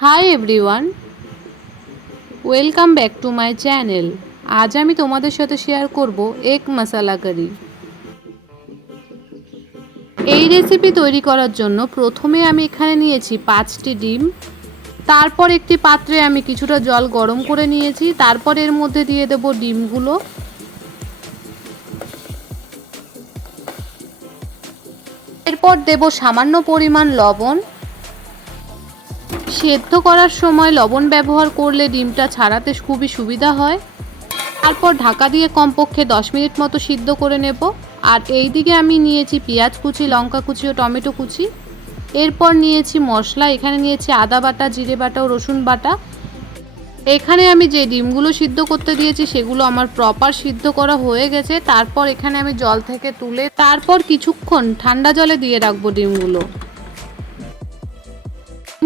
Hi everyone welcome back to my channel আজ আমি তোমাদের সাথে শেয়ার করব এগ মশালা কারি এই রেসিপি তৈরি করার জন্য প্রথমে আমি এখানে নিয়েছি পাঁচটি ডিম। তারপর একটি পাত্রে আমি কিছুটা জল গরম করে নিয়েছি। তারপর এর মধ্যে দিয়ে দেব ডিমগুলো। এরপর দেব সামান্য পরিমাণ লবণ। সেদ্ধ করার সময় লবণ ব্যবহার করলে ডিমটা ছাড়াতে খুবই সুবিধা হয়। তারপর ঢাকা দিয়ে কমপক্ষে দশ মিনিট মতো সিদ্ধ করে নেব। আর এই দিকে আমি নিয়েছি পেঁয়াজ কুচি, লঙ্কা কুচি ও টমেটো কুচি। এরপর নিয়েছি মশলা, এখানে নিয়েছি আদা বাটা, জিরে বাটা ও রসুন বাটা। এখানে আমি যে ডিমগুলো সিদ্ধ করতে দিয়েছি সেগুলো আমার প্রপার সিদ্ধ করা হয়ে গেছে। তারপর এখানে আমি জল থেকে তুলে তারপর কিছুক্ষণ ঠান্ডা জলে দিয়ে রাখব ডিমগুলো।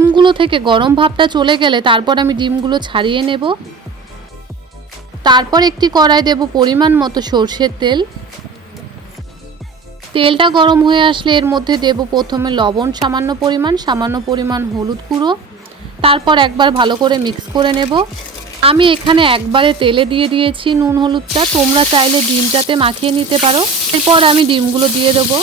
ডিমগুলো থেকে গরম ভাবটা চলে গেলে তারপর আমি ডিমগুলো ছাড়িয়ে নেব। তারপর একটি কড়াই দেব পরিমাণ মতো সর্ষের তেল। তেলটা গরম হয়ে আসলে এর মধ্যে দেব প্রথমে লবণ সামান্য পরিমাণ সামান্য পরিমাণ হলুদ গুঁড়ো। তারপর একবার ভালো করে মিক্স করে নেব। আমি এখানে একবারে তেলে দিয়ে দিয়েছি নুন হলুদটা, তোমরা চাইলে ডিমটাতে মাখিয়ে নিতে পারো। এরপর আমি ডিমগুলো দিয়ে দেবো।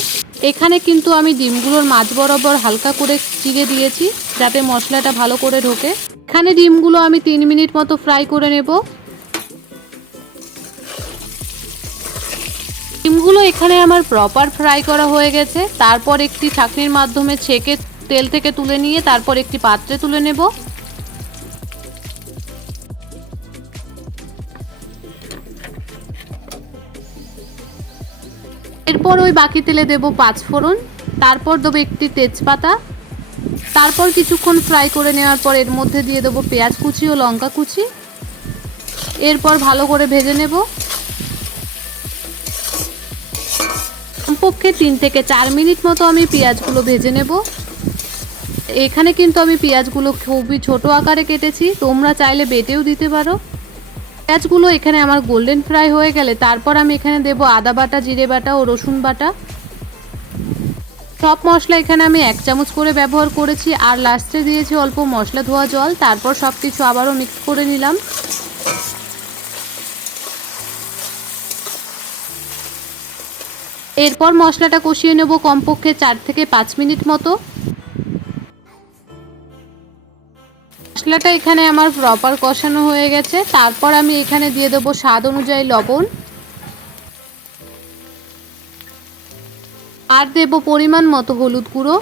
এখানে কিন্তু আমি ডিমগুলোর মাঝ বরাবর হালকা করে চিড়ে দিয়েছি, যাতে মশলাটা ভালো করে ঢোকে। এখানে ডিমগুলো আমি তিন মিনিট মতো ফ্রাই করে নেব। ডিমগুলো এখানে আমার প্রপার ফ্রাই করা হয়ে গেছে। তারপর একটি ছাঁকনির মাধ্যমে ছেঁকে তেল থেকে তুলে নিয়ে তারপর একটি পাত্রে তুলে নেব। এরপর ওই বাকি তেলে দেব পাঁচ ফোড়ন, তারপর দেবো একটি তেজপাতা, তারপর কিছুক্ষণ ফ্রাই করে নেওয়ার পর এর মধ্যে দিয়ে দেবো পেঁয়াজ কুচি ও লঙ্কা কুচি। এরপর ভালো করে ভেজে নেব। কমপক্ষে তিন থেকে চার মিনিট মতো আমি পেঁয়াজগুলো ভেজে নেব। এখানে কিন্তু আমি পেঁয়াজগুলো খুবই ছোট আকারে কেটেছি, তোমরা চাইলে বেটেও দিতে পারো। পেঁয়াজগুলো এখানে আমার গোল্ডেন ফ্রাই হয়ে গেলে তারপর আমি এখানে দেব আদা বাটা, জিরে বাটা ও রসুন বাটা। সব মশলা এখানে আমি এক চামচ করে ব্যবহার করেছি আর লাস্টে দিয়েছি অল্প মশলা ধোয়া জল, তারপর সব কিছু আবারও মিক্স করে নিলাম। এরপর মশলাটা কষিয়ে নেব কমপক্ষে চার থেকে পাঁচ মিনিট মতো। মশলাটা এখানে আমার প্রপার কষানো হয়ে গেছে। তারপর আমি এখানে দিয়ে দেবো স্বাদ অনুযায়ী লবণ। আর দেব পরিমাণ মতো হলুদ গুঁড়ো।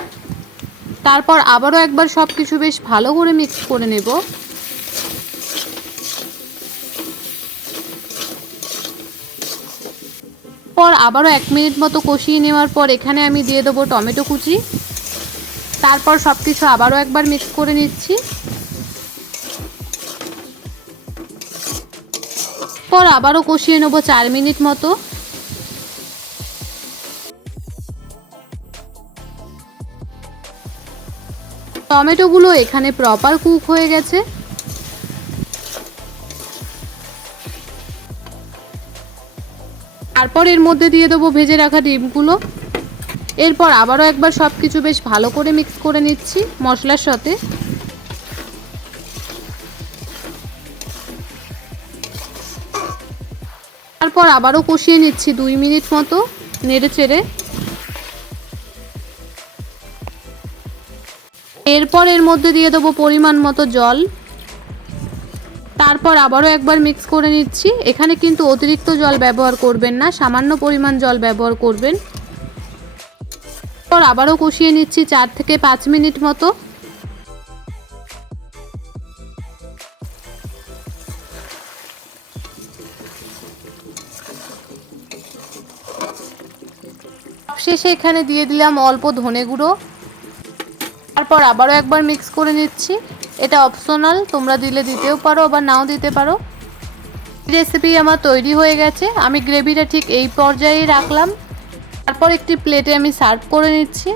তারপর আবারও একবার সব কিছু বেশ ভালো করে মিক্স করে নেব। পর আবারও এক মিনিট মতো কষিয়ে নেওয়ার পর এখানে আমি দিয়ে দেবো টমেটো কুচি। তারপর সব কিছু আবারও একবার মিক্স করে নিচ্ছি। পর আবারও কষিয়ে নেব চার মিনিট মতো। টমেটোগুলো এখানে প্রপার কুক হয়ে গেছে। তারপর এর মধ্যে দিয়ে দেবো ভেজে রাখা ডিমগুলো। এরপর আবারও একবার সব কিছু বেশ ভালো করে মিক্স করে নিচ্ছি মশলার সাথে। তারপর আবারও কষিয়ে নিচ্ছি দুই মিনিট মতো নেড়ে চেড়ে। এরপর এর মধ্যে দিয়ে দেবো পরিমাণ মতো জল। তারপর আবারও একবার মিক্স করে নিচ্ছি। এখানে কিন্তু অতিরিক্ত জল ব্যবহার করবেন না, সামান্য পরিমাণ জল ব্যবহার করবেন। তারপর আবারও কষিয়ে নিচ্ছি চার থেকে পাঁচ মিনিট মতো। শেষে এখানে দিয়ে দিলাম অল্প ধনে গুঁড়ো। তারপর আবারও একবার মিক্স করে নিচ্ছি। এটা অপশনাল তোমরা দিলে দিতেও পারো, আবার নাও দিতে পারো। রেসিপি আমার তৈরি হয়ে গেছে। আমি গ্রেভিটা ঠিক এই পর্যায়ে রাখলাম। তারপর একটি প্লেটে আমি সার্ভ করে নিচ্ছি।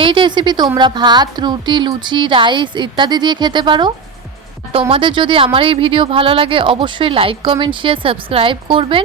এই রেসিপি তোমরা ভাত, রুটি, লুচি রাইস ইত্যাদি দিয়ে খেতে পারো। তোমাদের যদি আমার এই ভিডিও ভালো লাগে, অবশ্যই লাইক কমেন্ট শেয়ার সাবস্ক্রাইব করবেন।